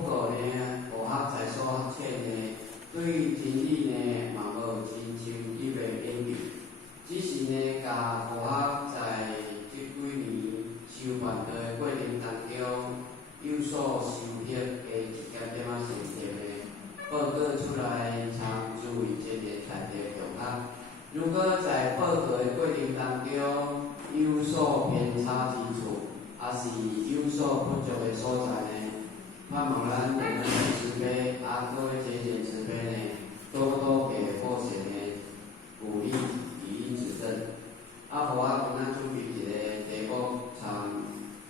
不过呢，学学在所学册呢，对真理呢嘛无真深入的研究，只是呢，甲学学在这几年修办的过程当中有所收获的一点点仔成绩呢，报告出来，参注意这个产业中学。如果在报告的过程当中有所偏差之处，也是有所不足的所在呢，盼望咱人人慈悲，各位节俭慈悲呢，多多给后贤呢鼓励，予以指正。互我今仔准备一个题目，参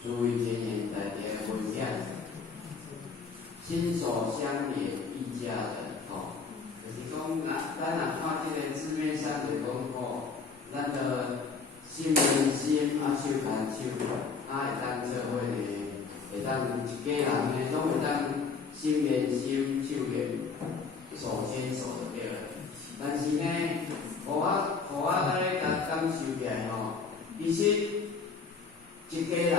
诸位节俭在地的分享，心手相连一家人就是讲，咱看这个字面上就讲咱的心连心，手牵手，会当做伙呢，会当一家人呢，拢会当心连心，手连手牵手就对了。但是呢，我咧感受起来其实一家人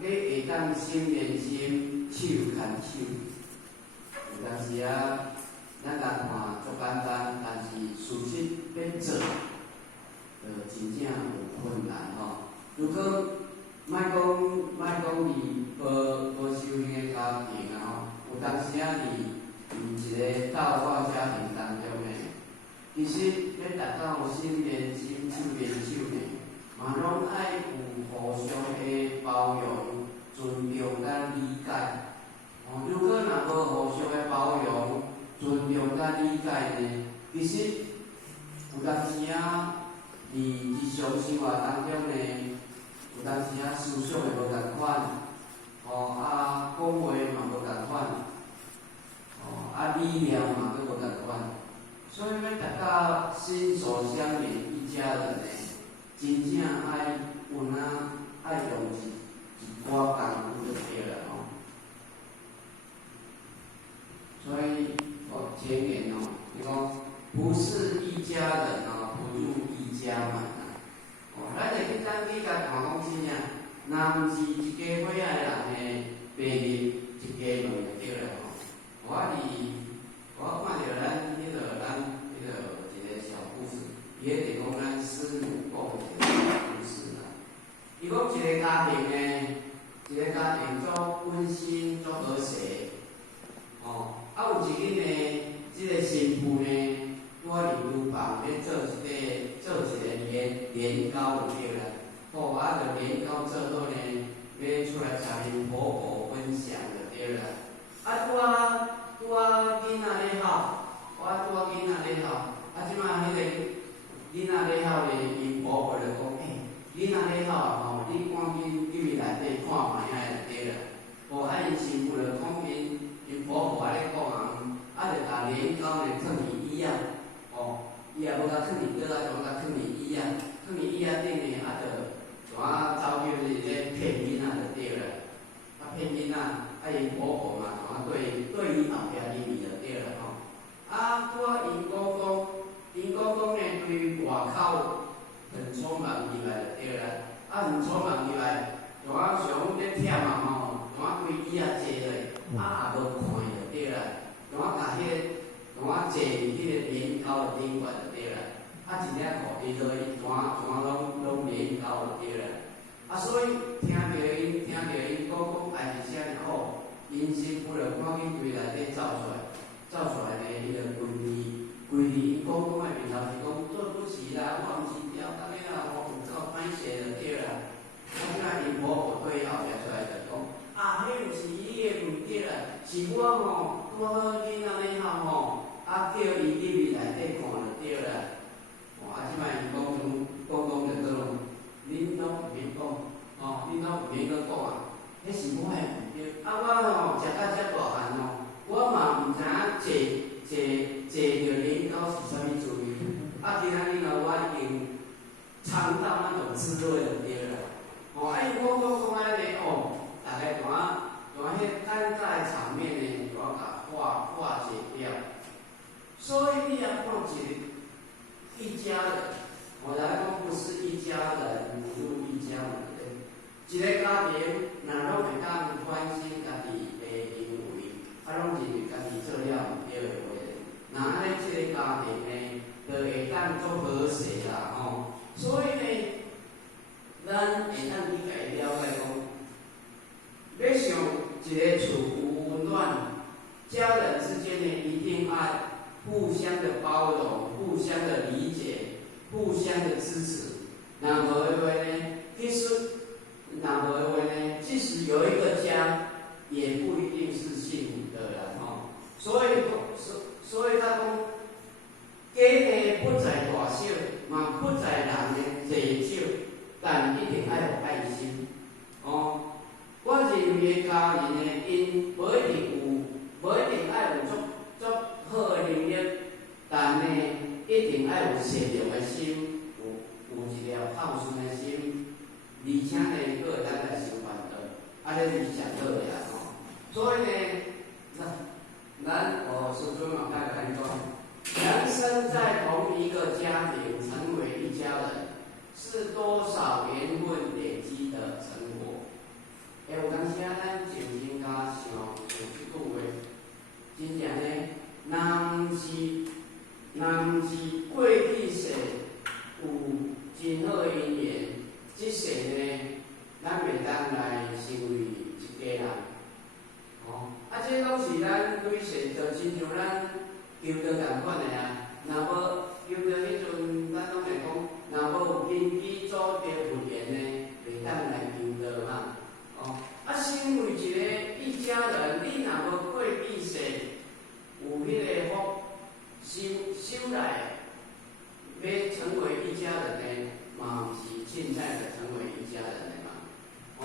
你会当心连心，手牵手，有当时咱人看足简单，但是事实要做，真正有困难如果莫讲你无修行的家庭有当时伫一个斗法家庭当中其实要达到心连心、手连手嘛拢爱有互相的包容、尊重甲理解。如果若无互相的包容、尊重甲理解呢，其实有当时伫日常生活当中呢，有当时思想会无共款，讲话嘛无共款，理念嘛佫无共款，所以要达到心手相连一家人呢，真正爱用一寡功夫就对了所以前言你讲不是一家人不入一家门咱会去当去甲看讲真正，若毋是一家伙仔的人呢，爬入一家门就对了我看到咱一个小故事，伊迄是讲咱师母讲一个故事伊讲一个家庭呢，足温馨、足和谐有一日呢，这个媳妇呢，拄啊入厨房要做一个年糕就对了。就年糕做好呢，要出来甲恁婆婆分享就对了。拄啊囡仔咧哭，即摆迄个囡仔咧哭咧，因婆婆就讲囡仔咧哭你赶紧入去内底看卖就对了。因媳妇就讲因婆婆咧讲就甲年糕咧放伫椅伊也无甲放伫桌就甲放伫椅放伫椅顶呢，就走去咧骗囡仔就对了。骗囡仔，因婆婆嘛，对伊后壁认伊就对了拄啊因公公呢对外口很匆忙入来就对了。很匆忙入来，就想咧忝就规椅坐咧，也无看就对了。甲坐伫迄个年糕的顶悬就对了。一领裤伊落去，拢年糕就对了。所以听到因公公爱是啥呢因媳妇就赶紧规内底走出来呢，伊就跪伫因公公的面头前讲对不起啦，我毋是调工的啦，有够歹势就对啦。因婆婆对后壁出来就讲迄毋是伊的问题啦，是我拄好囡仔咧哭叫伊入去内底看就对啦。即摆因公公就讲恁拢毋免讲恁拢毋免阁讲迄是我的问题。我食到遮大汉我嘛毋知影坐着年糕是啥物滋味。今仔日我已经尝到那种滋味就对了。因公公讲安尼大家迄尴尬的场面呢，就甲化解掉。所以你也看一家人，我来讲不是一家人不入一家门一个家庭，若拢会当关心家己的行为，家人之间呢一定爱互相的包容、互相的理解、互相的支持。那无的话呢，其实那无的话呢，即使有一个家，也不一定是幸福的啦吼。所以他讲，家呢不在大小，嘛不在人的多少，但一定要有爱心。哦，我认为家人呢，因无一定要有足好的能力，但呢，一定要有善良的心，有一条孝顺的心，而且呢，佫会当来相伴的，安尼是上好的啦吼。所以呢，咱师尊嘛，大概安讲，人生在同一个家庭，成为一家人，是多少缘分累积的成果。有当时啊，咱静心甲想一句话，真正呢，人是过去世有真好的姻缘，即世呢，咱袂当来成为一家人。哦，这拢是咱对世就亲像咱求道同款的啊。若无求道迄阵，咱拢会讲，若无根基组织有缘呢，袂当来求道嘛。哦，身为一个一家人，你若无过去世有迄个福修来，要成为一家人呢，嘛是现在的成为一家人的嘛。哦，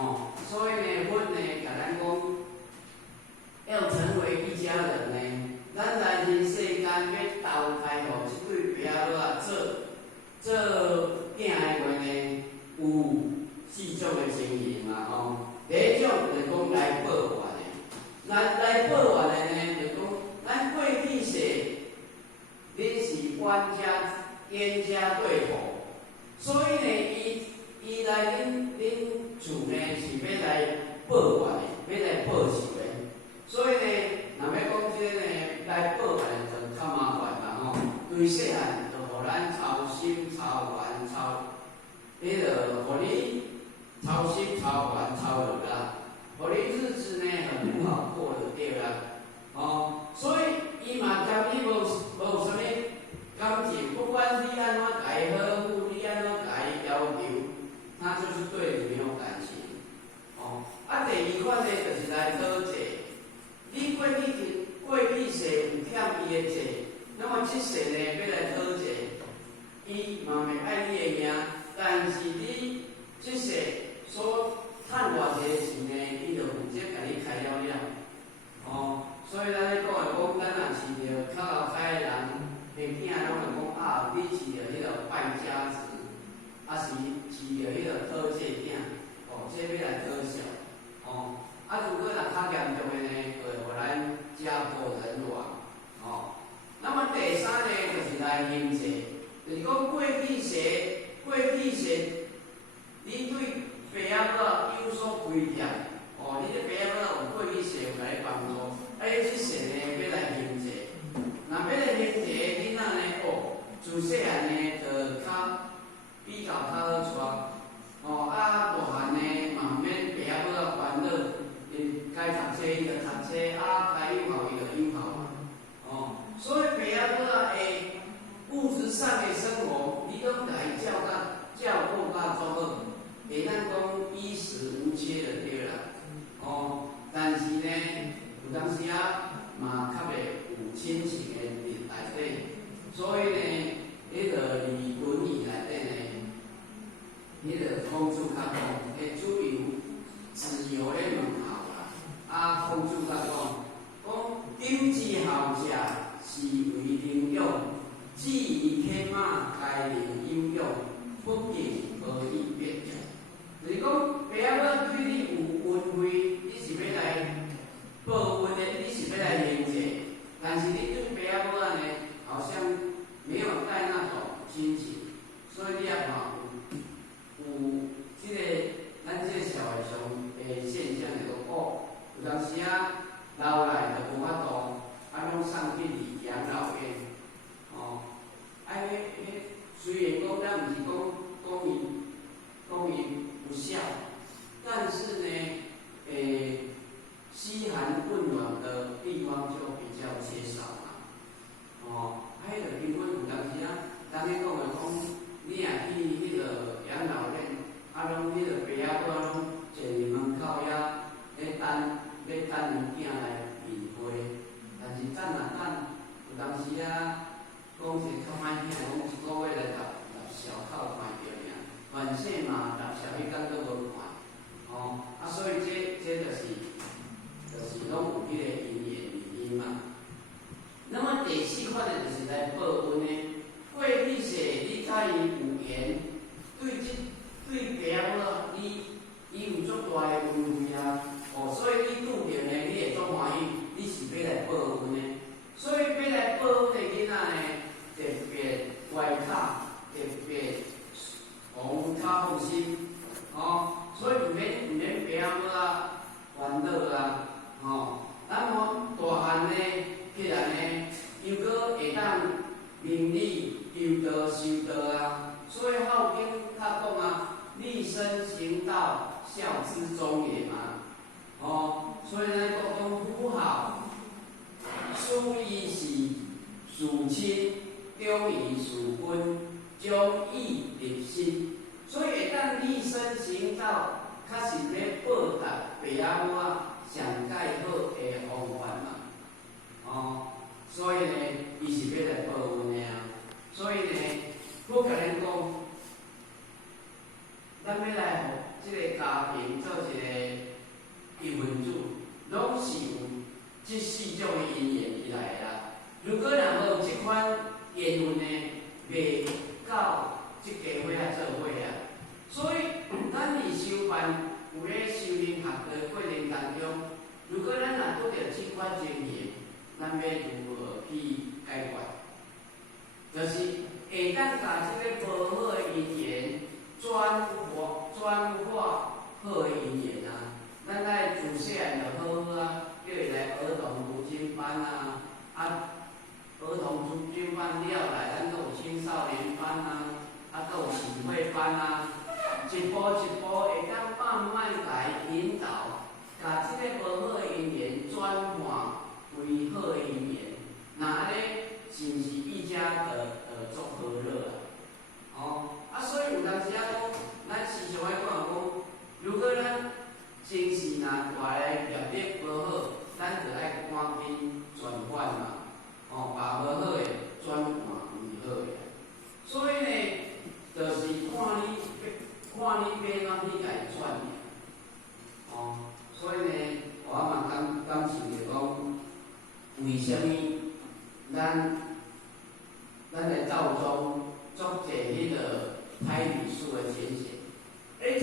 所以呢，阮呢，甲咱讲，要成为一家人呢，咱来人世间要投开互即对爸仔做囝的话呢，有4种的情形嘛吼。第一种就是讲来报怨的，来报怨的呢，就是讲咱过去世，恁是冤家对头，所以呢，伊来恁厝呢是要来报怨的，要来报仇的。所以呢，若要讲即个呢，来报怨的就较麻烦啦吼。对细汉就互咱操心、操烦、迄个互你操心、操烦、操劳啦，互你日子呢很不好过就对啦。哦，所以伊嘛甘你无啥物感情，不管你安怎甲伊呵护，你安怎甲伊要求，他就是对你没有感情。哦，第二款呢，就是来讨债。你过去世有欠伊的债，那么即世呢要来讨债，伊嘛袂爱你的命，但是你即世所趁偌济的钱呢，伊就负责甲你开了。哦，所以咱咧讲的讲，咱若饲着较老开的人，个囝拢会讲啊，你饲着迄个败家子，是饲着迄个讨债囝，哦，这要来讨笑。哦，如果若较严重的呢，就会互咱家破人亡。哦，那么第三呢，就是来刑责，就是讲过去世，你对爸仔有所亏欠，哦，你对爸仔有过去世有来帮助，即世呢要来刑责。若要来刑责的囡仔呢，哦，自细汉呢就比较较好带，哦，大汉呢嘛免爸仔烦恼，该读册伊就读册，该有效伊就有效嘛，哦，所以爸仔的物质上的生活，你拢来照顾甲做好，会当讲衣食无缺就对啦。哦，但是呢，有当时嘛较袂有亲情的内底，所以呢，迄个《论语》内底呢，迄个孔子较讲，主由自由的问候啦。孔子较讲经之后者，是为灵用，至于天马，该灵有用，不敬何以别者？就是讲，爸仔对你有恩惠，你是要来报恩的，你是要来应者。但是你对爸仔呢，好像没有带那种亲情，所以你也嘛有这个咱这个社会上的现象，就是讲有当时老来就无法度，拢送去养老院，哦，虽然讲咱毋是讲伊不孝。款的就是来报恩的。过去世你甲伊有缘，对爸母啊，伊有足大的恩惠啊，所以你拄着呢，你会足欢喜，你是要来报恩的。所以要来报恩的囡仔呢，特别乖巧，特别较放心，所以唔免爸母啊烦恼啊，咱大汉呢，既然呢，又搁会当明理有道修道啊，所以孝经他讲啊，立身行道，孝之终也嘛。所以呢，讲夫好，疏于是事亲，忠于事君，将义立心。所以会当立身行道，确实要报答爸母啊上介好的方法嘛。所以呢，伊是要来报恩的啊。所以呢，我甲恁讲，咱要来互即个家庭做一个一份子，拢是有即4种的因缘而来啦。如果若无即款缘分呢，袂到即家伙来做伙啊。所以，咱伫修办有咧修灵学的过程当中，如果咱若拄着即款经验，咱要如何去解决？就是会当把即个无好的因缘转化好的因缘啊。咱在自细汉就好好啊，叫伊来儿童读经班啊，儿童读经班了来，咱都有青少年班啊，都有启慧班啊，一步一步会当慢慢来引导，把即个无好的因缘转化为好的因缘。那安尼是毋是一家的足和乐啊？所以有当时啊讲，咱时常爱讲，如果咱情绪若大个业力无好，咱就爱赶紧转换嘛，把无好个转换为好个。所以呢，就是看你要安怎去家转尔。所以呢，我嘛感受着讲，为什么咱的道中足侪迄个胎里素的浅显，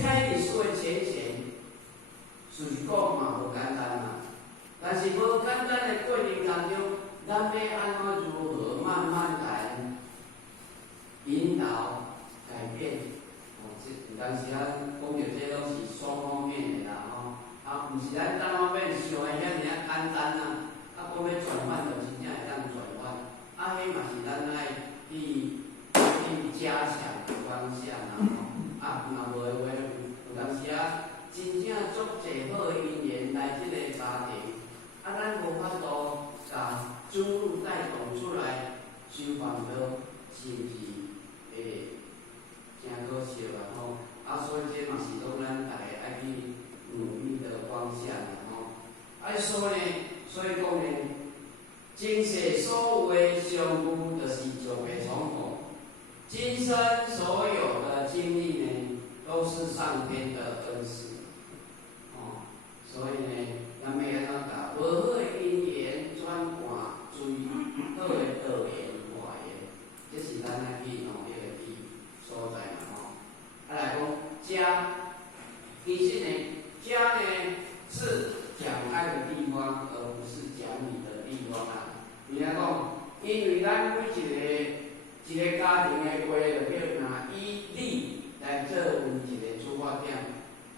胎里素的浅显，是讲嘛无简单嘛。但是无简单的过程当中，咱要安怎如何慢慢来引导改变？有当时啊，讲着这拢是双方面的啦，毋是咱单方面想的遐尔简单啊。讲要转换，就真正会当转换。迄嘛是咱爱去加强的方向啦。若无的话，有当时啊，真正足侪好的因缘来即个家庭，咱无法度甲注入带动出来，修烦恼，是毋是会真可惜啦？所以这嘛是讲咱大家爱去努力的方向啦。所以讲呢。今世所为上古，就是就会重逢。今生所有的经历呢，都是上天的恩赐。所以呢，咱要安怎甲无好的因缘转换为好的道缘化缘，这是咱爱去去所在嘛来讲家，其实呢，家呢是讲爱的地方，而不是讲理的地方啊。比如讲，因为咱每一个家庭的话，就要拿以理来作为一个出发点。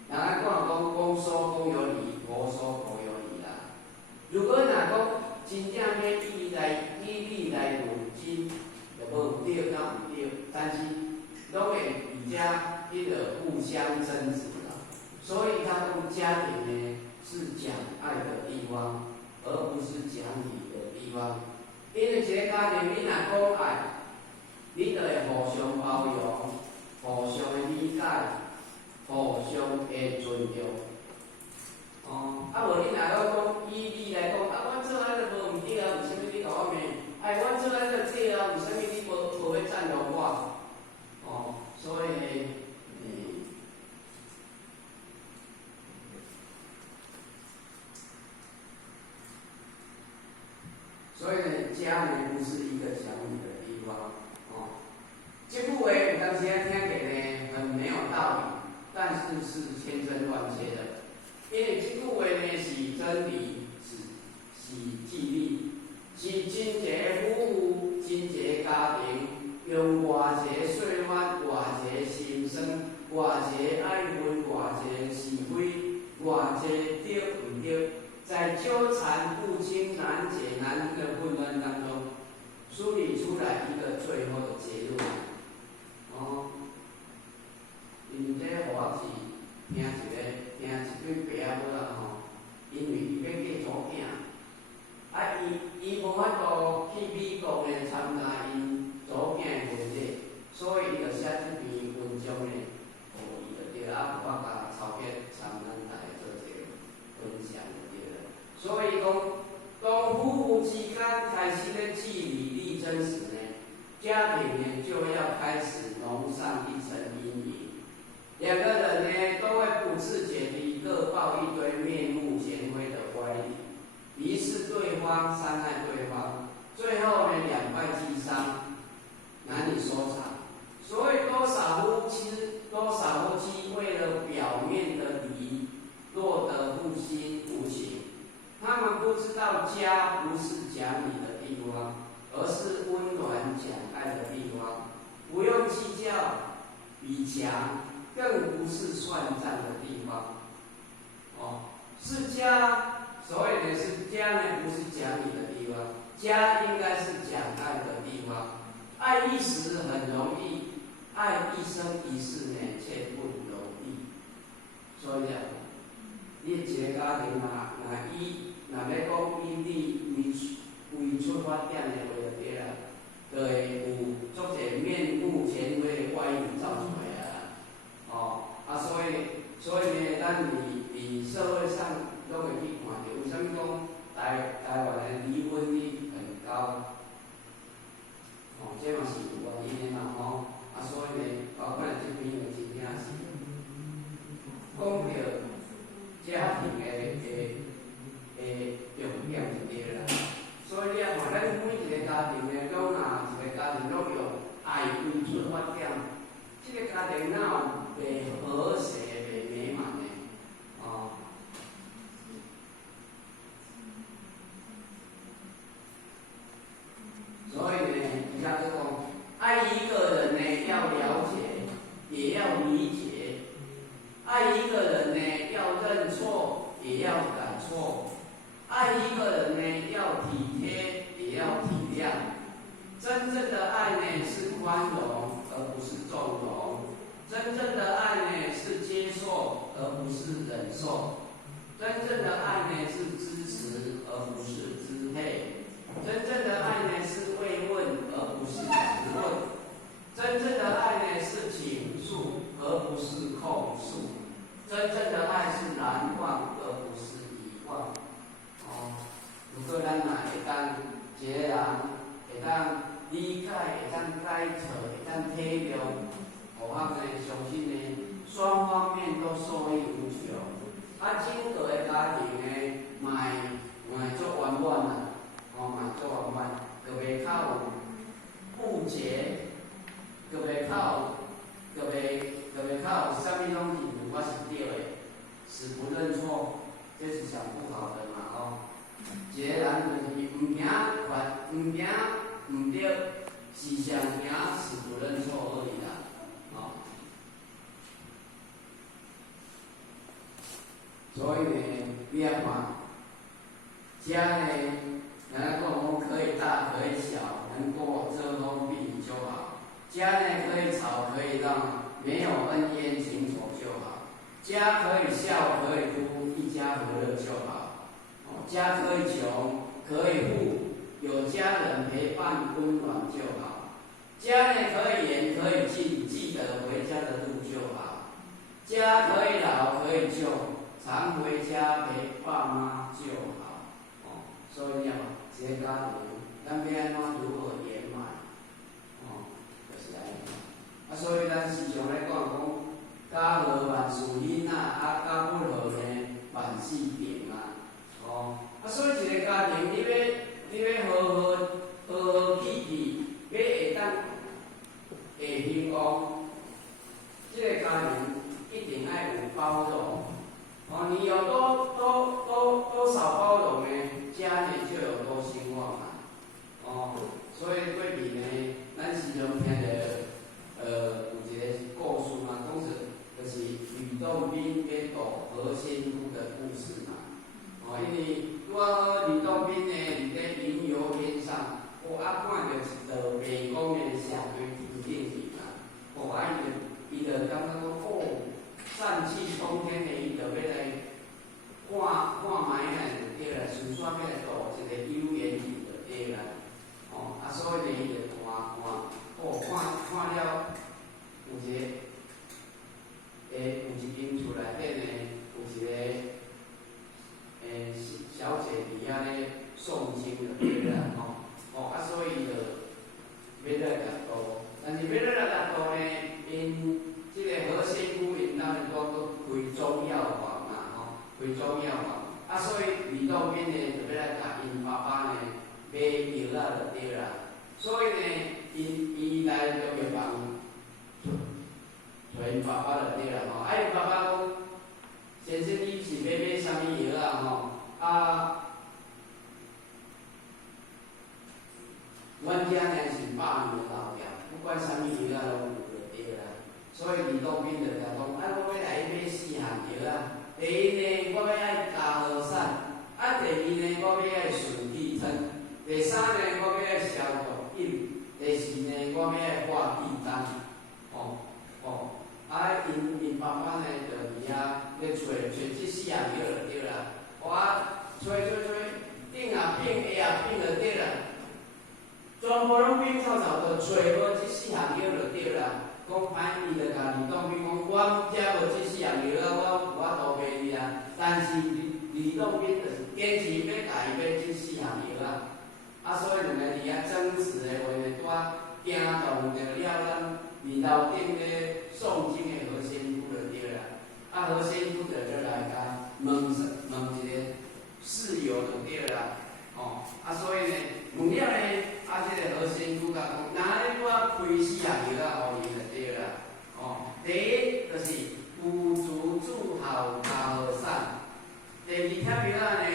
咱讲说讲有理，无说无有理啦。如果若讲真正要以理来论证，就无对甲有对，但是拢会比较迄个互相争执啦。所以他讲家庭呢是讲爱的地方，而不是讲理的地方。因为一个家庭，你若讲爱，你就会互相包容、互相的理解、互相的尊重。无你若讲以理来讲，阮做安尼无毋对啊，为什么你甲我骂？阮做安尼就对啊，为什么你无要赞同我？所以呢，所以呢，家呢不是一个讲理的地方哦。这句话有当时听起来呢很没有道理，但是是千真万确的，因为这句话呢是真理，是纪律，是真一个夫妇、真一个家庭，用偌一个细软、偌一个心酸、偌一个爱恨、偌一个是非、偌一个对唔对，在纠缠不清、难解难分的混乱当中，梳理出来一个最后的结论。哦，因这互我是听一对爸母啦吼，因为伊要嫁祖囝，伊无法度去美国呢参加因祖囝的婚礼，所以伊就写这篇文章呢，互伊就对啊，有法甲抄笔参咱大家做一个分享就对了。所以讲，当夫妇之间开始咧据理力争时呢，家庭呢就要开始蒙上一层阴影。两个人呢都会不自觉地各抱一堆面目全非的歪理，敌视对方，伤害对方，最后呢两败俱伤，难以收场。所以多少夫妻为了表面的理，落得负心无情。他们不知道家不是讲理的地方，而是温暖讲爱的地方。不用计较比强，更不是算账的地方。哦，是家，所以呢是家呢不是讲理的地方，家应该是讲爱的地方。爱一时很容易，爱一生一世呢却不容易。所以啊，你一个家庭若要讲以你为出发点的话就对啦，就会有足侪面目全非的歪理走出来啊！哦，所以呢，咱伫社会上拢会去看到，为什么讲台湾的离婚率很高？哦，这嘛是有原因的嘛吼。所以呢，包括这边的真正是讲到家庭的重点就对啦。所以你啊看，咱每一个家庭呢，拢一个家庭拢用爱为出发点，这个家庭哪有袂和谐、袂美满呢？哦。所以呢，人家就讲，爱一个人呢，要了解，也要理解；爱一个人呢，要认错，也要改错；爱一个人呢，要体贴，也要体谅。真正的爱呢，是宽容，而不是纵容；真正的爱呢，是接受，而不是忍受；真正的爱呢，是支持，而不是支配；真正的爱呢，是慰问，而不是质问；真正的爱呢，是倾诉，而不是控诉；真正的爱是难忘，而不是遗忘。哦，如果咱会当一个人会当理解，会当解脱，会当体谅，互咱呢相信呢，双方面都受益无穷。整个的家庭呢，嘛会足圆满啦，嘛足圆满，就袂靠有误解，就袂靠有啥物拢认为我是对的，死不认错，这是想不好的嘛哦。一个人就是唔行唔对，是想行死不认错而已啦，哦。所以呢，你要看家呢，人家讲可以大可以小，能够遮风避雨就好。家呢可以吵可以让，没有恩怨情仇就好。家可以笑可以哭，一家和乐就好。哦，家可以穷可以富，有家人陪伴温暖就好。家呢可以远可以近，记得回家的路就好。家可以老可以旧，常回家陪爸妈就好。哦，所以要一个家庭，咱要安怎如何圆满？哦，就是安尼。所以咱时常咧讲家和万事兴啊，家不和呢，万事平啊。哦，所以一个家庭，你要和药仔就对啦。所以呢，伊来中药房找因爸爸就对啦吼。因爸爸讲，先生你是要买啥物药啊吼？阮家呢是100年老店，不管啥物药啊拢有就对啦。所以李东斌就甲讲，我要来买4项药啊。第一呢，我要爱加和散；第二呢，我要爱顺气汤；第三呢，我要爱消毒饮；第四呢，我要爱化气丹。因爸爸呢就伫遐咧找这4项药就对啦。找，顶啊拼，下啊拼就对啦。全部拢拼凑凑，就找无这4项药就对啦。讲歹伊就甲李东斌讲，我遮无这4项药啊，我都卖你啊。但是李东斌就是坚持要甲伊买这4项药啊。所以两个伫遐争执的话呢，惊动着了咱二楼顶咧诵经的何仙姑就对啦。何仙姑就来甲问一个事由就对啦。所以呢，问了呢，这个何仙姑甲讲，那我开4项药互伊就对啦。第一就是补足助效加和散，第二贴药呢，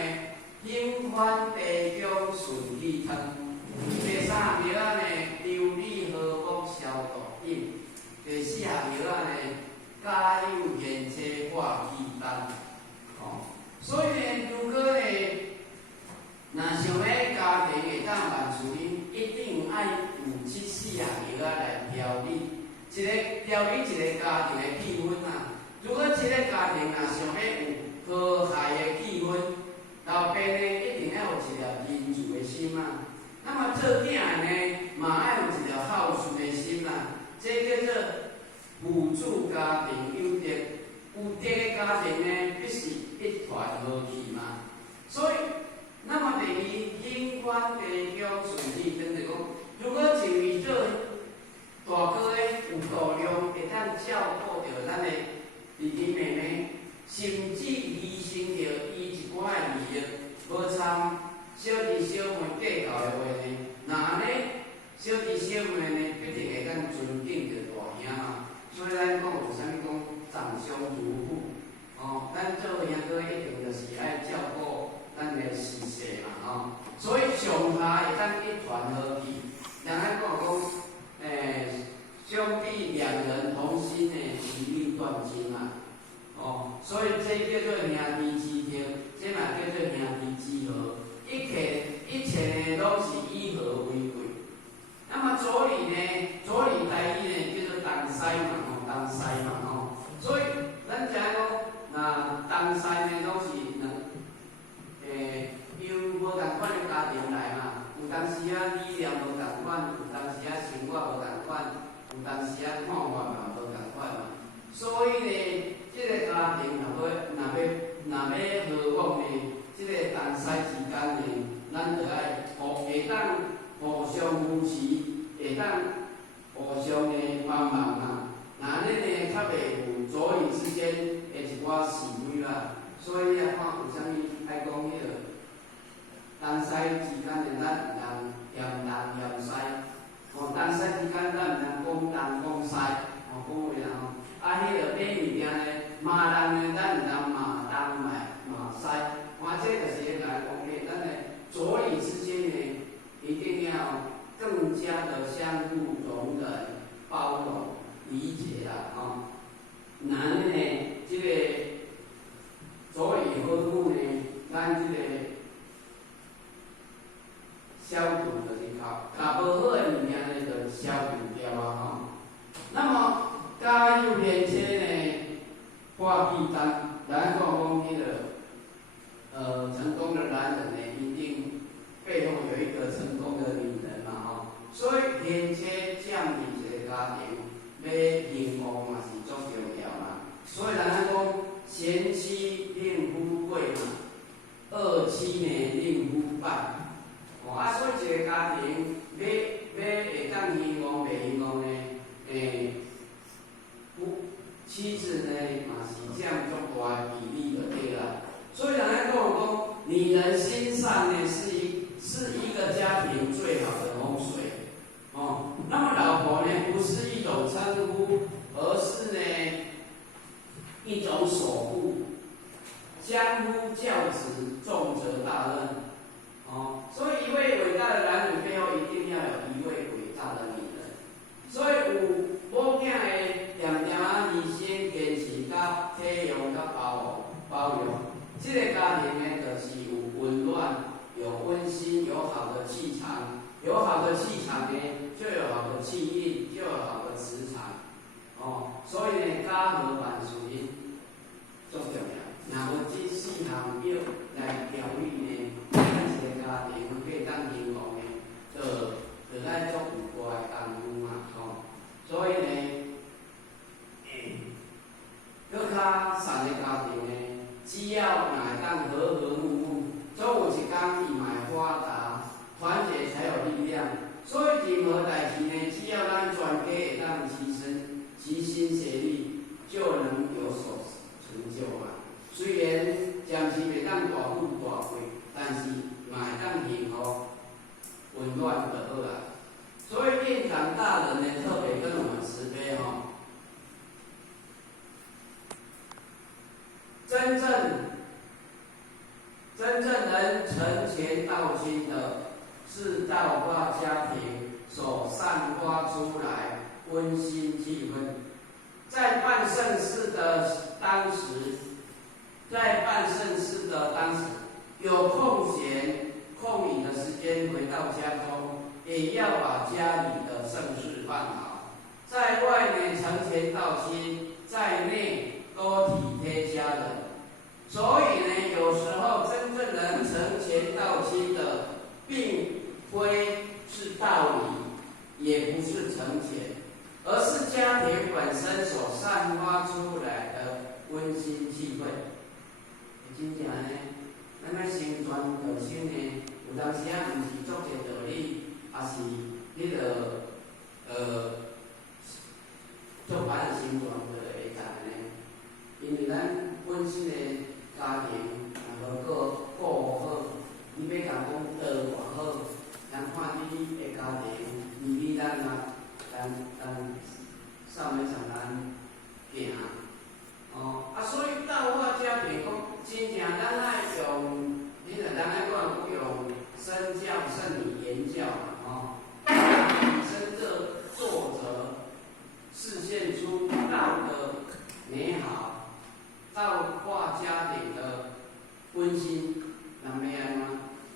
兴欢地姜顺气汤，第三项药呢，琉璃荷木消毒饮，第4项药呢，加油盐车化气丹。所以呢，如果呢，若想要家庭会当万事恁，一定爱有这4项药来调理。调理一个家庭的气氛啊。如果一个家庭若想要有和谐的气氛，老爸呢一定要有一条仁慈的心啊。那么做囝呢，嘛要有一条孝顺的心啊。这叫做互助家庭有德，有德的家庭呢，必是一团和气嘛。所以，那么第二，兴欢地姜顺气汤就讲，如果一位做大哥咧有度量，会当照顾着咱的弟弟妹妹，甚至牺牲着伊一寡的利益，无参小弟小妹计较的话呢，那呢小弟小妹呢必定会当尊敬着大兄嘛。所以咱讲有啥物讲长兄如父，咱做兄哥一定就是爱照顾咱的师婿嘛，所以上下会当一团和气。人咱讲兄弟两人同心呢，其利断金嘛。所以这叫做兄弟之情，这嘛叫做兄弟之和。一切呢都是以和为贵。那么左里台语呢叫做东西嘛，所以咱知影讲，那东西呢拢是由无同款的家庭来嘛。有当时理念无同款，有当时生活无同款。有当时看法嘛无同款嘛，所以呢，这个家庭若要和睦呢，这个东西之间呢，咱就爱会当互相扶持，会当互相的帮忙嘛。那恁呢，较袂有左右之间的一寡是非啦。所以看有啥物爱讲迄个东西之间的咱人嫌东嫌西。东西之间，咱毋通讲东讲西，讲话啦迄个买物件呢，骂人呢，咱毋通骂东骂西，这就是来讲咱的左右之间呢，一定要更加的相互容忍、包容、理解啦，那呢，这个左右和睦呢，咱这个消毒就是较无好的物件呢，就消除掉啊。那么加油盐车呢，化气丹，咱讲迄个成功的男人呢，一定背后有一个成功的女人嘛，所以盐车降低一个家庭要幸福嘛是足重要嘛。所以咱讲贤妻令夫贵嘛，恶妻呢令夫败。所以一个家庭要会当兴旺袂兴旺呢？妻子呢嘛是占足大的比例就对啦。所以人家跟我讲，女人心善呢是一个家有好的气场呢，就有好的气运，就有好的磁场。所以呢，家和万事兴足重要。若无这四项要来调理呢，咱一个家庭可以当幸福呢，就爱做有外功夫嘛，所以呢，搁较善的家庭呢，只要若会当和和睦睦，总有一天伊嘛会发达，团结才有力量。所以任何代志呢，只要咱全家会当齐心协力，就能有所成就嘛。虽然暂时袂当大富大贵，但是嘛会当幸福、温暖就好啦。所以院长大人呢，特别跟我们慈悲真正能承前道亲的，是道化家庭所散发出来温馨气氛。在办盛事的当时，有空余的时间回到家中，也要把家里的盛事办好。在外呢承前道亲，在内多体贴家人。所以呢，有时候真正能承前道亲的，并非是道理，也不是成钱，而是家庭本身所散发出来的温馨气氛。真正呢，咱要成全道亲呢，有当时啊，毋是做个道理，也是迄做办的成全就会当呢。因为咱本身的家庭若无顾好，你要甲讲倒偌好，人看你的家庭，比咱上面上难行。所以道化家庭讲，真正咱爱用，咱爱讲用身教、圣理、言教嘛，以身作则，示现出道的美好，道化家庭的温馨，咱要安怎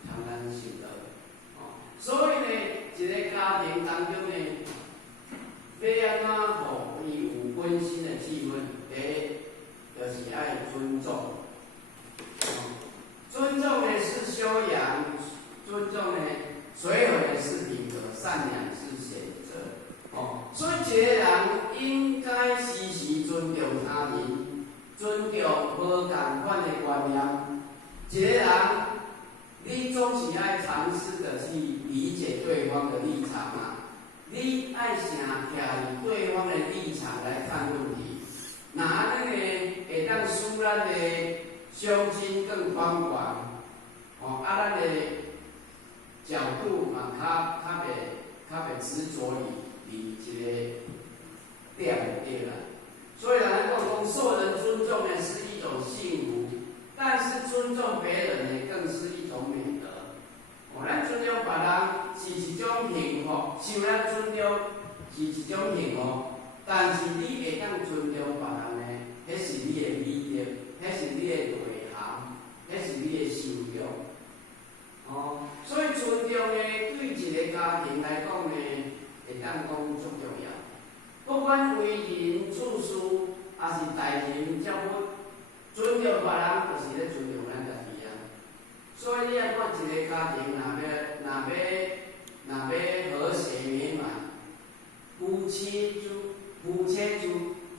通咱行得？所以呢，一个家庭当中呢，要安怎互伊有温馨的气氛？就是爱尊重。尊重呢是修养，尊重呢随和的是品格，善良是选择。所以一个人应该时时尊重他人，尊重无同款的观念。一个人，你总是爱尝试的去理解对方的立场嘛，你爱想以对方的立场来看问题。那安尼呢，会当使咱的胸襟更宽广，咱的角度嘛，较袂执着于一个点啦。所以咱讲受人尊重呢是一种幸福，但是尊重别人呢更是一种美德。咱尊重别人是一种幸福，像咱尊重是一种幸福。但是你会当尊重别人呢，迄是你的美德，迄是你的内涵，迄是你的修养。所以尊重呢，对一个家庭来讲呢，会当讲足重要。不管为人处事，还是待人接物，尊重别人就是咧尊重咱家己啊。所以你要看一个家庭，若要和谐美满，夫妻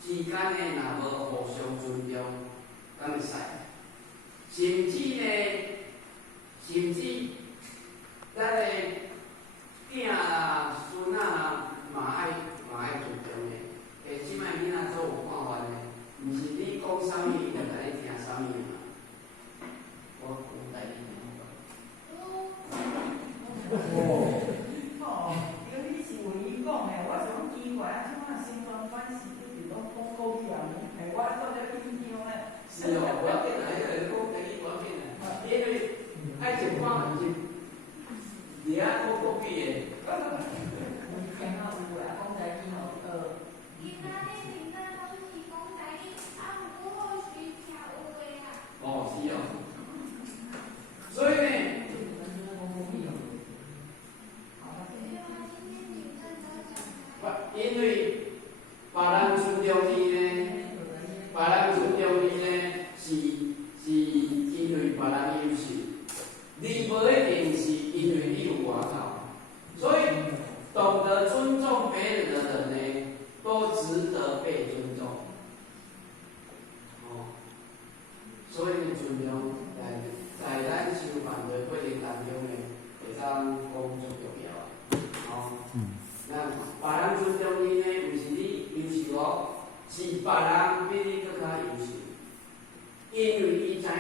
之间呢，若无互相尊重，敢会使？甚至咱的囝啦、孙仔啦，嘛爱尊重的。即摆囡仔做有看法的，毋是你讲啥物，伊就甲你听啥物嘛。我讲代志因为你是为伊讲的，我是讲奇怪啊，即摆新闻关系就是拢讲国语啊，我做了紧张咧。是哦，我要紧来，迄个讲第一我要紧来，因为爱情看毋是，而且讲国语的。以前啊有啊，讲台语吼，其他的名单都是讲台语，不或许巧有的啊。是哦。所以呢，别人比你更较优秀，因为伊知影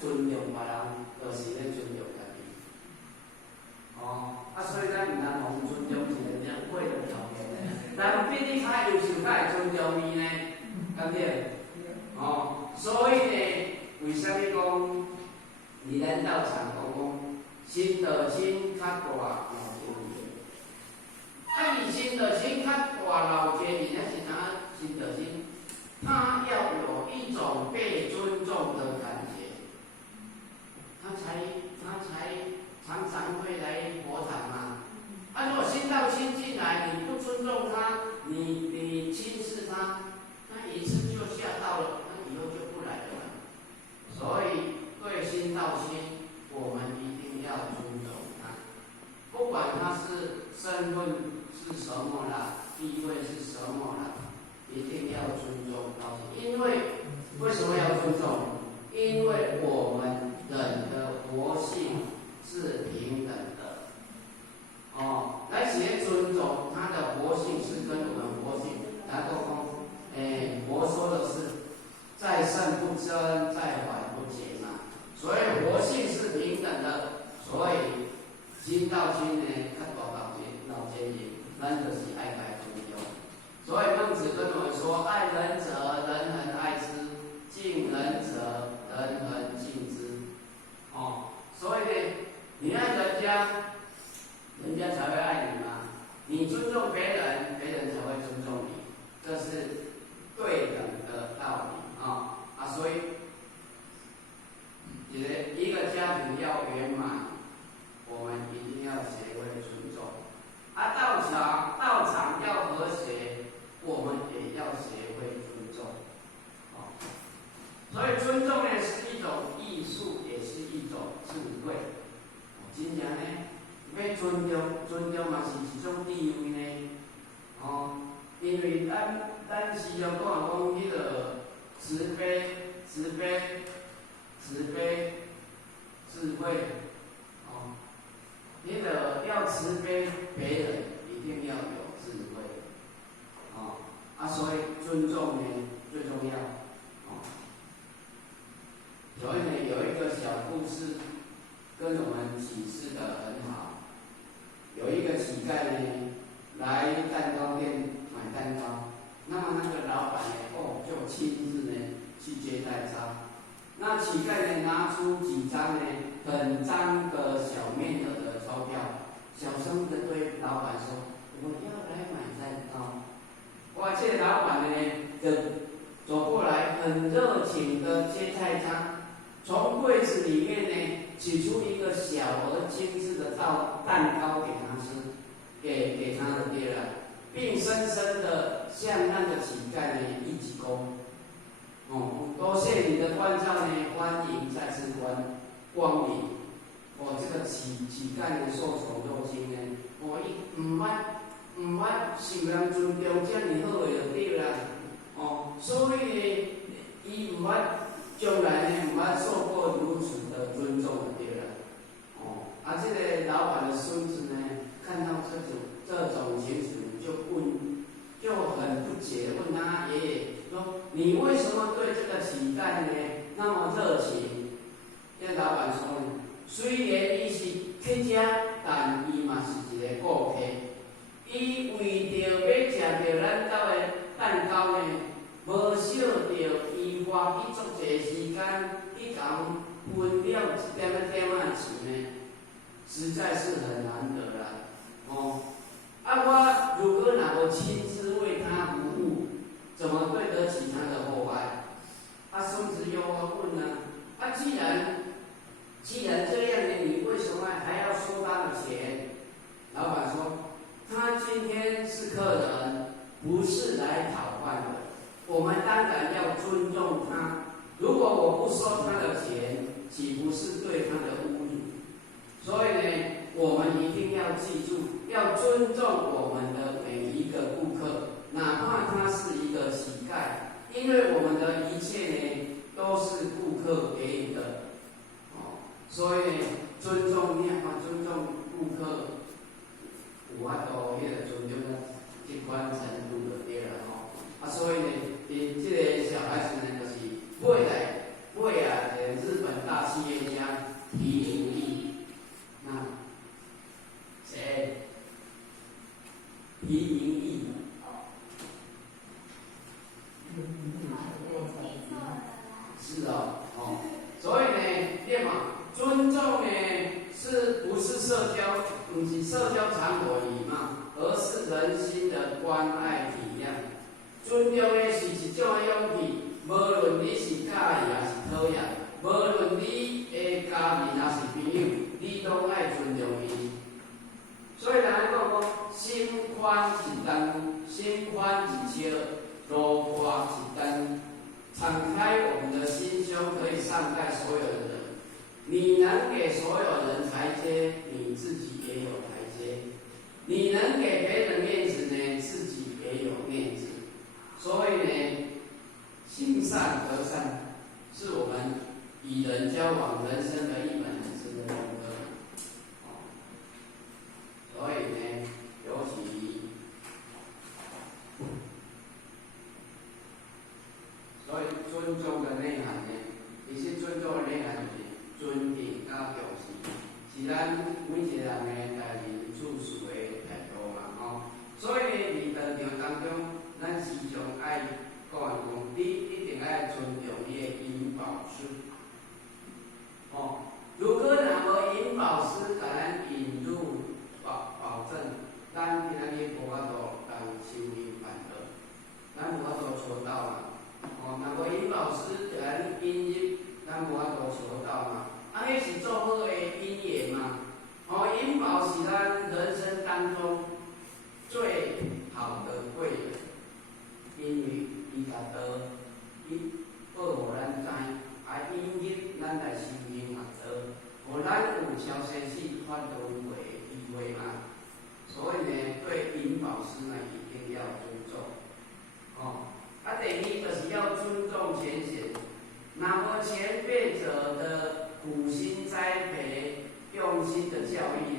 尊重别人，就是咧尊重家己。所以咱毋通讲尊重是个两倍的条件。人比你较优秀，才会尊重伊呢，对不对？所以呢，为什么讲伫咱道场讲心道心较大老天爷？伊心道心较大老天爷，那是啥？心道心，他要有一种被尊重的感觉，他才常常会来佛堂嘛。如果心道心进来，你不尊重他，你轻视他，那一次就吓到了，那以后就不来了。所以对心道心，我们一定要尊重他，不管他是身份是什么啦，地位是什么啦，一定要尊重道心。因为什么要尊重？因为我们人的活性是平等的。来学尊重他的活性是跟我们活性，然后佛说的是在圣不争，在缓不减嘛。所以活性是平等的，所以心道心呢，较大老天爷，咱就是爱该尊重。所以孟子跟我们说：爱人者，人人爱之；敬人者，人人敬之。所以呢，你爱人家，人家才会爱你嘛。你尊重别人，别人才会尊重你，这是对等的道理所以，一个家庭要圆满，我们一定要学会尊重。道场要和谐，我们也要学会尊重。所以尊重呢是一种艺术，也是一种智慧。真正呢，要尊重嘛是一种智慧呢。因为咱时常讲迄个慈悲、智慧。那个要慈悲别人，一定要有智慧。所以尊重呢最重要。所以呢，有一个小故事跟我们启示的很好。有一个乞丐呢，来蛋糕店买蛋糕，那么那个老板呢，就亲自呢去接待他。那乞丐呢，拿出几张呢很脏的小面额的钞票，小声的对老板说：“我要来买蛋糕。”哇，这个老板呢就走过来，很热情的接待他。从柜子里面呢取出一个小而精致的蛋糕给他吃，给他的爹了，并深深的向那个乞丐呢一鞠躬。多谢你的关照呢，欢迎再次光临。这个乞丐呢受宠若惊呢，伊唔捌受人尊重这么好的就对啦。所以呢，伊唔捌将来呢唔捌受过如此的尊重就对啦。这个老板的孙子呢，看到这种情形就很不解地问他爷爷说：“你为什么对这个乞丐呢那么热情？”这老板说呢，虽然伊是乞食，但伊嘛是一个顾客。伊为着要食到咱家的蛋糕呢，无少着伊花去足济时间去共分了一点仔钱呢，实在是很难得啦。我如果若无亲自为他服务，怎么对得起他的厚爱？孙子又问了：既然这样呢，你为什么还要收他的钱？老板说：“他今天是客人，不是来讨饭的。我们当然要尊重他。如果我不收他的钱，岂不是对他的侮辱？所以呢，我们一定要记住，要尊重我们的每一个顾客，哪怕他是一个乞丐，因为我们的一切呢都是顾客给予的。所以呢，尊重顾客，有法度迄个尊重到这款程度就对了所以呢，移民义。是哦，所以呢，对嘛，尊重呢，是不是社交？不是社交场合礼貌，而是人心的关爱体谅。尊重呢是一种的勇气，无论你是喜还是讨厌，无论你的家人还是朋友，你都爱尊重伊。所以咱讲讲，心宽一灯，心宽一笑，路宽一灯。敞开我们的心胸，可以善待所有的人。你能给所有人台阶，你自己也有台阶。你能给别人面子呢，自己也有面子。所以呢，行善得善，是我们与人交往人生的一本很深的功课。所以呢，尤其。所以尊重的内涵呢，其实尊重的内涵就是尊敬加重视，是咱每一个人的家人处事的态度嘛，所以呢，在道场当中，咱时常爱教人讲，你一定爱尊重你的引导师。如果若无引导师甲咱引入保证，咱今仔日无法度当修行办道，咱无法度做到嘛。若无引导师就咱引入，咱无法度做到嘛。迄是做好的因缘嘛。引导是咱人生当中最好的贵人，因为伊甲道，伊报互咱知，引入咱来修行学道，互咱有超生死发轮回的机会嘛。所以呢，对引导师呢一定要尊重。第二就是要尊重前贤，那么前辈者的苦心栽培、用心的教育呢，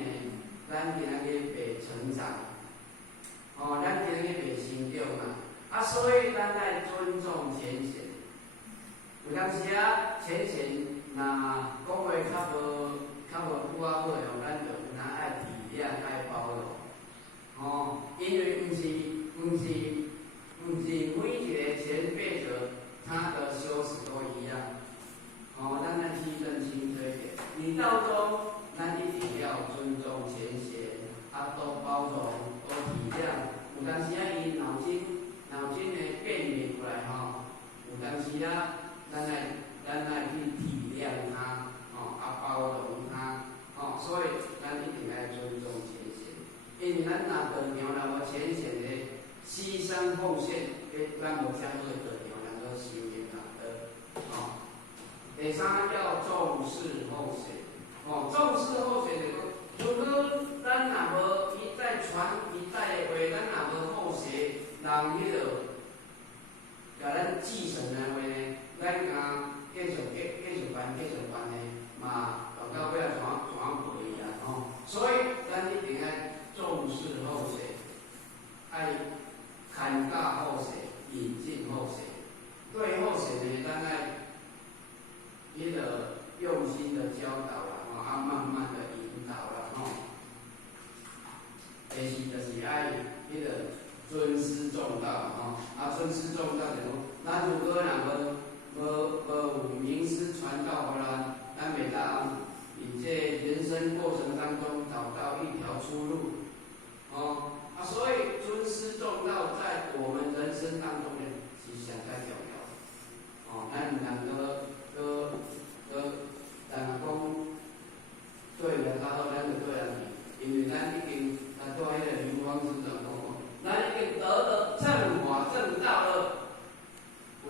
咱今仔日会成长，咱今仔日会成长嘛。所以咱爱尊重前贤。有当时前贤若讲话较无拄好的，咱就跟他爱体谅、爱包容。因为不是每一个前辈者，他的修持都一样。咱来去认清这一点。你道中，咱一定要尊重前贤，多包容，多体谅。有当时伊脑筋的变异过来有当时咱来去体谅他，包容他，所以咱一定要尊重前贤，因为咱道场若无前贤的牺牲奉献，咱无遮好的道场能够修行学道。第三要重视后贤，重视后贤就讲，如果咱若无一代传一代的话，咱若无后贤，人甲咱继承的话呢，咱继续办呢，嘛到尾传回去所以咱一定要重视后贤，爱看教后贤，引进后贤。对后贤呢，咱爱用心的教导啦，慢慢的引导啦，第四就是爱尊师重道，尊师重道就是讲，咱如果若无名师传道互咱袂当伫这人生过程当中找到一条出路，所以尊师重道在我们人生当中呢是上加重要。咱毋通人讲对人较好，咱就对人去，因为咱已经做迄个流芳师长讲，咱已经得了正法正道了，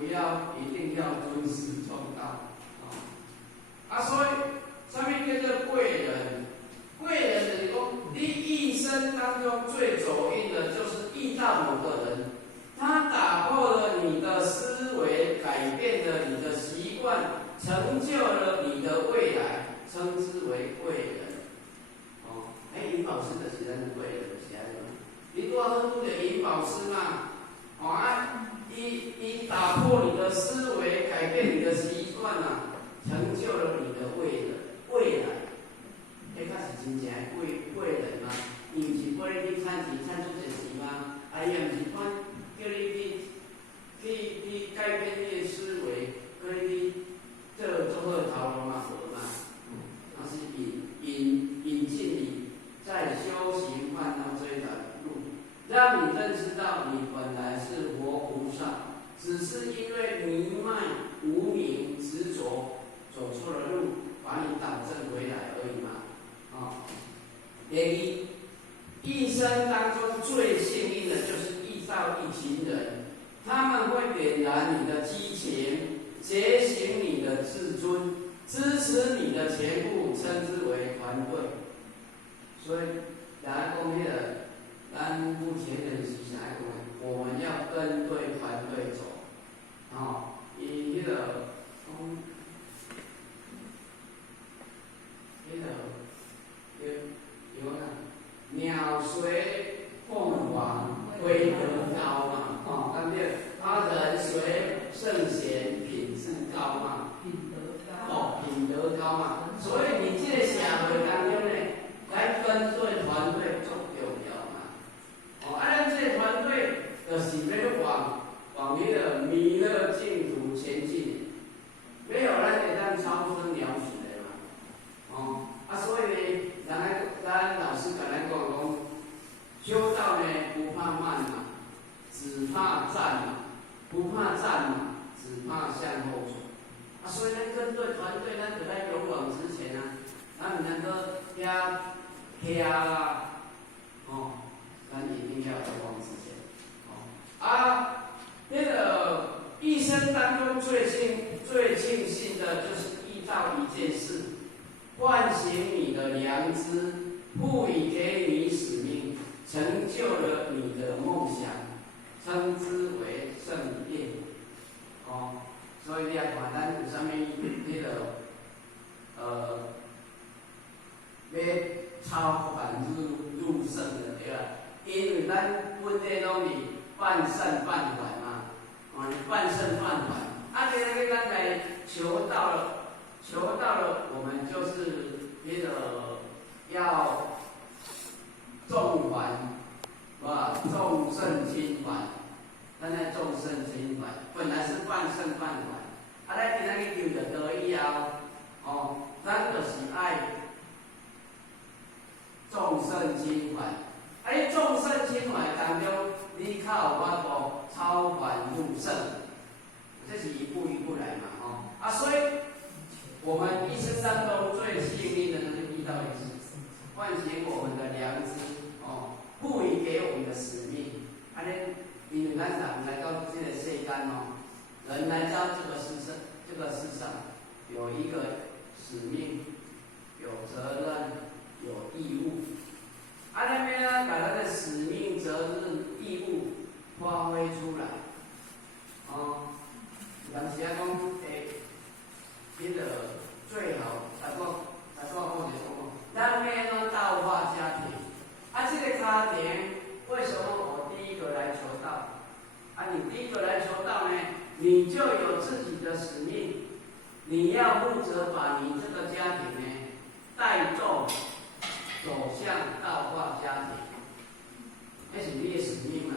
一定要尊师重道。所以什么叫做贵人？贵人就是讲，你一生当中最走运的，就是遇到某个人，他打破了你的思维，改变了你的习惯，成就了你的未来，称之为贵人。引导师就是咱的贵人，是安怎？你拄好拄着引导师嘛，伊打破你的思维，改变你的习惯成就了你的未来。迄才是真正的贵人嘛，伊毋是帮你去趁钱，趁出一时啊，伊也毋是管叫你去改变你的思维，叫你去做好头路嘛，无嘛，那是引进你在修行烦恼这一条路，让你认识到你本来是活菩萨，只是因为迷昧无明执着走错了路，把你导正回来而已嘛。第一，一生当中最幸运的就是遇到一群人，他们会点燃你的激情，觉醒你的自尊，支持你的前步，称之为团队。所以，来讲迄个，咱目前的是啥讲？我们要跟对团队走，以迄个有鸟随凤凰，飞得高嘛，对不对？人随圣贤，品质高嘛，品德高嘛。所以你这个社会当中呢，来跟对团队足重要嘛。咱这个团队就是要往迄个弥勒净土前进，没有咱会当超生了死的嘛。所以呢，咱老师甲咱讲，修道呢不怕慢嘛，只怕站嘛，不怕站嘛，只怕向后走。所以咱跟对团队，咱就在勇往直前啊，咱唔能够遐啦，咱一定要勇往直前。那个一生当中最庆幸的就是遇到一件事，唤醒你的良知，赋予给你使命，成就了你的梦想，称之为圣业。所以你要看咱有啥物迄个要超凡入圣的对啦，因为咱本地拢是半圣半凡嘛，半圣半凡。这个咱来求到了，我们就是那个要众凡，众圣亲凡。咱来众圣亲凡，本来是半圣半凡，咱今仔日求着道以后，咱就是爱众圣亲凡。众圣亲凡当中，你较有法度超凡入圣，这是一步一步来嘛，所以我们一生当中最幸运的就是遇到一次，唤醒我们的良知，赋予给我们的使命，因为咱人来到这个世间人来到这个世上有一个使命，有责任，有义务。那边把咱的使命、责任、义务发挥出来。有时讲迄个最好，大家讲一讲，咱要道化家庭。这个家庭为什么我第一个来求道？你第一个来求道呢，你就有自己的使命，你要负责把你这个家庭呢带动走向道化家庭，那是你的使命嘛，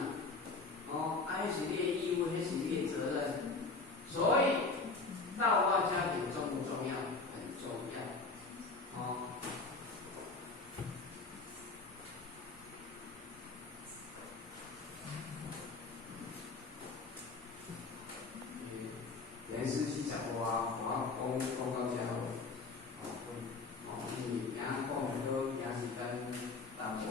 那是你的义务，那是你的责任。所以道化家庭重不重要？很重要，连续去讲我讲到这好，因为讲很多也是跟淡薄。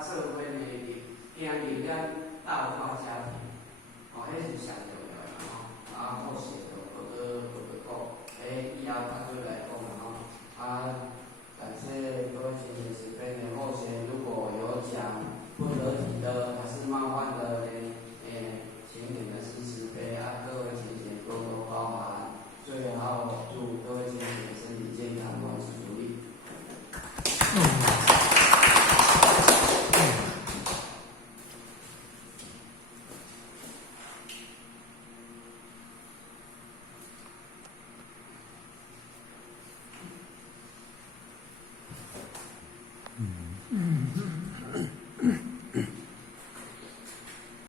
做伙呢，迎迎咱道教家庭。